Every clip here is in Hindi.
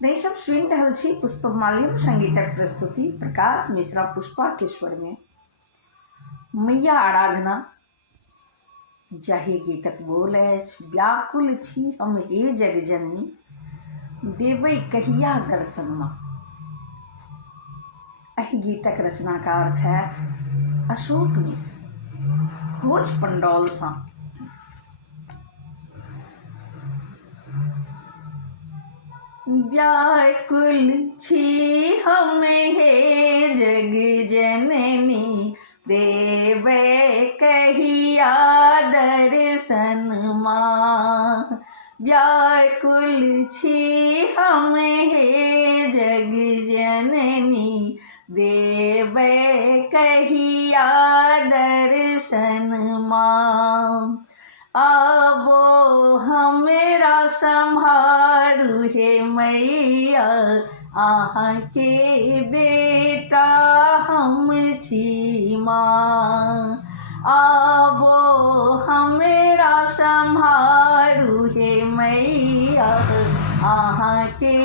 देशव सुनि रहल छी पुष्पमाल्यम संगीतक प्रस्तुति प्रकाश मिश्रा पुष्पा के स्वर में मैया आराधना। जाहि गीतक बोल अछि व्याकुल छी हम हे जग जननी, देबै कहिया दर्शन माँ। एहि गीतक रचनाकार छथि अशोक मिश्र, भोज पंडौल सँ। व्याकुल छी हम हे जग जननी, देबै कहिया दर्शन माँ। व्याकुल छी हम हे जग जननी, देबै कहिया दर्शन माँ। आबो हमरा सम्हारू हे मैया, अहाँके बेटा हम छी माँ। आबो हमरा सम्हारू हे मैया, अहाँके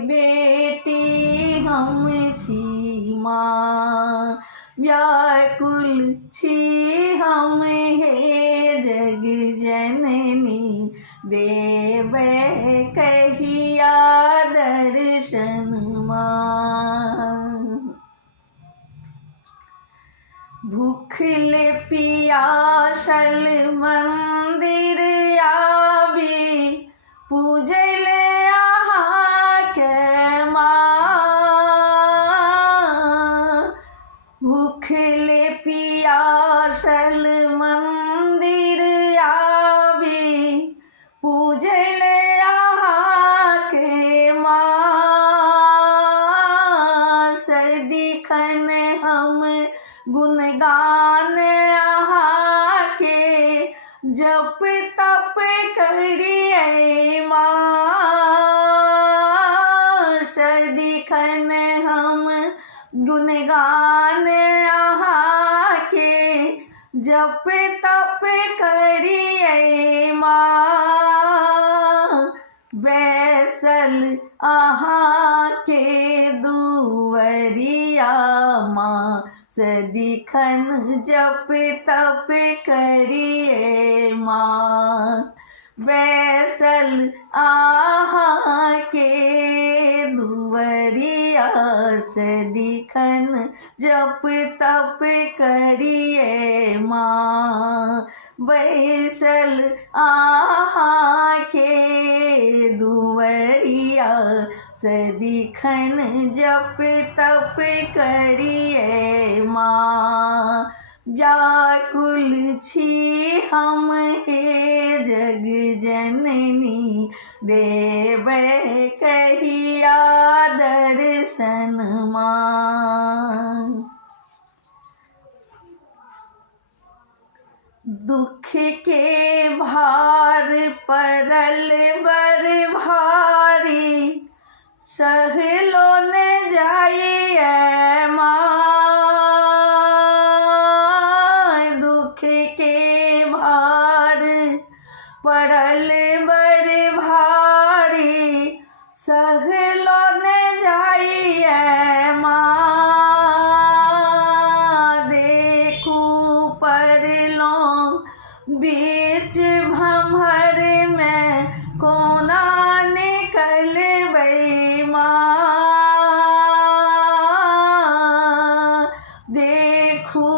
बेटी हम छी माँ। व्याकुल छी हम हे जग जननी, देबै कहिया दर्शन माँ। भूखल पियासल मंदिर आबी, पूजल अहाँके माँ। भूखल पियासल मंदिर आबी, पूजल अहाँके माँ। सदिखन हम गुणगान अहाँके जप तप करियै माँ। सदिखन हम गुणगान अहाँके जप तप करियै माँ। बैसल अहाँके दुअरिया माँ, सदिखन जप तप करियै माँ। बैसल अहाँके दुअरिया, सदिखन जप तप करियै माँ। बैसल अहाँके दुअरिया, सदिखन जप तप करियै माँ। व्याकुल छी हम हे जग जननी, देबै कहिया दर्शन माँ। दुख के भार पड़ल बड़ भारी, सहलो न जाइए माँ। दुख के भार पड़ल बड़ भारी, सहलो न जाइए माँ। देखू पड़लों बीच भम्हर में, कोना निकलबै माँ। देखू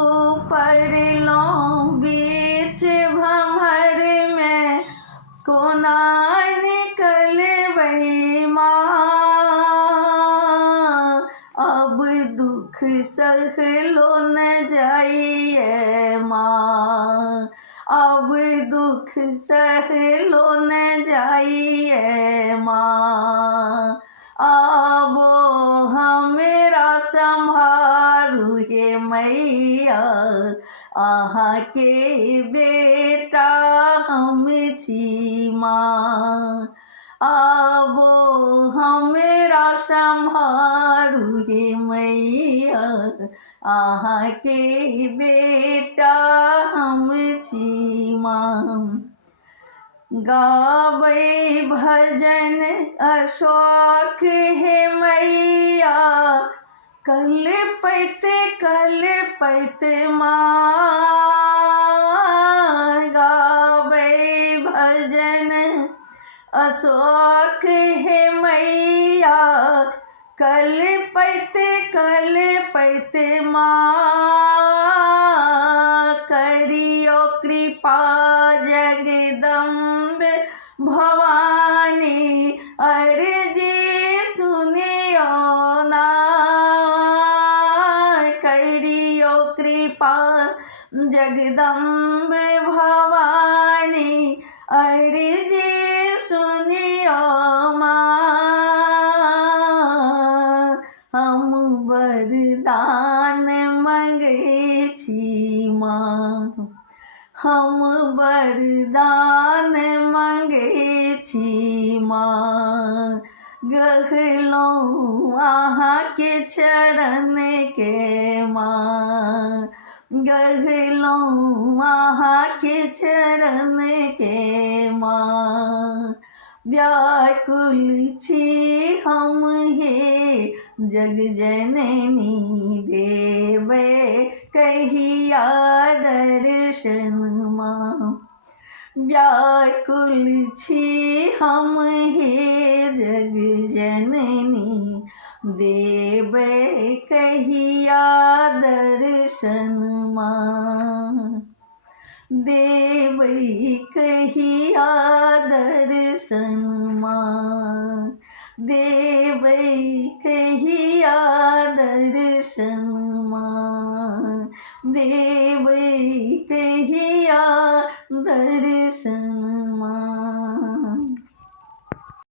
पड़लों बीच भम्हर में, कोना निकलबै माँ। अब दुख सहलो न जाइए माँ। अब दुख सहलो न जाइए माँ। आबो हमरा सम्हारू हे मैया, अहाँके बेटा हम छी माँ। आबो हमरा सम्हारू हे मैया, अहाँके बेटा हम छी माँ। गावे भजन अशोक है मैया, कल पैते माँ। गावे भजन अशोक है मैया, कल पैते माँ। करियो कृपा जगदम्बे भवानी, अर्जी सुनियो ना। करियो कृपा जगदम्बे भवानी, अर्जी सुनियो माँ। हम वरदान मंगे छी माँ, हम वरदान मंगे छी माँ। गहलों आहाँ के चरण के माँ, गहलों आहाँ के चरण के माँ। व्याकुल छी हम हे जग जननी, देवे कहिया दर्शन माँ। व्याकुल छी हम हे जग जननी, देवे कहिया दर्शन माँ। देवै कहिया दर्शन माँ, देवै कहिया दर्शन माँ, देवै कहिया दर्शन।